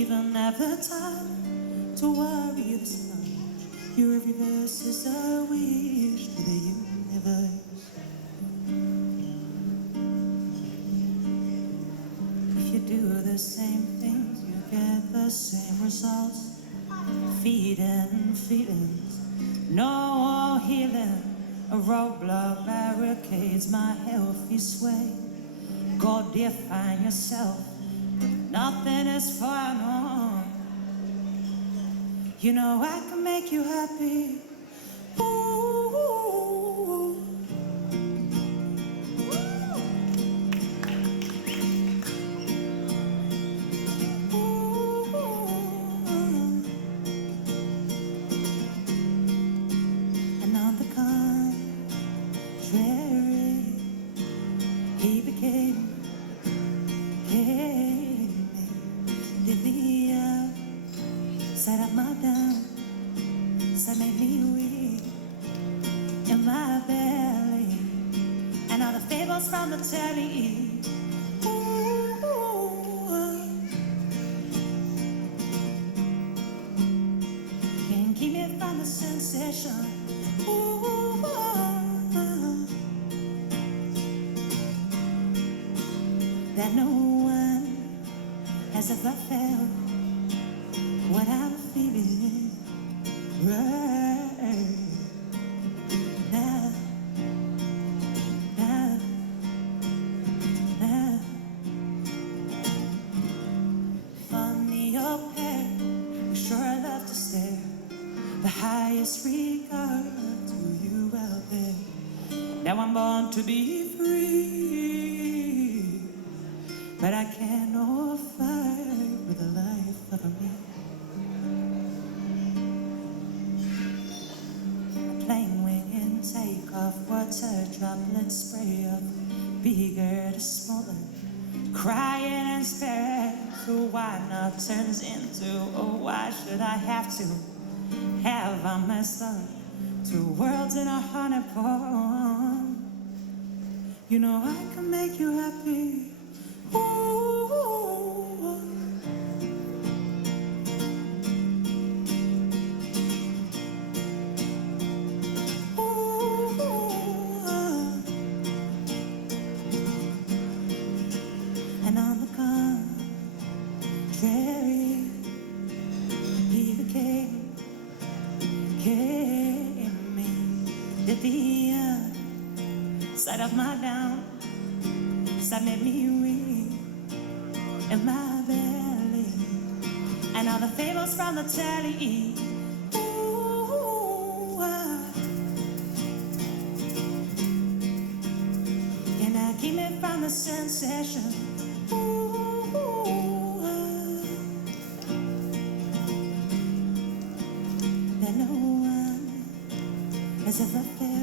even have the time to worry this much. Your every verse is a wish to the universe. If you do the same things, you get the same results. Feeding feelings, no healing. A roadblock barricades my healthy sway. Go define yourself, nothing is final. You know I can make you happy. Ooh. And on the contrary, he became the side of my down, side made me weak in my belly, and all the fables from the telly. Can't keep me from the sensation. That no one has ever felt what I'm feeling right now, now, now. Funny your pair, you sure love to stare. The highest regard to you out there. Now I'm born to be free, but I can't offer with a life of me. A plane wing and take off, water droplets spray up, bigger to smaller, crying and sparing. So why not turns into, oh why should I have to? Have I messed up? Two worlds in a honeypot. You know I can make you happy. And on the contrary, he became me, did the side of my down, side made me weak in my belly, and all the fables from the telly. Can I keep me from the sensation? That no one has ever felt.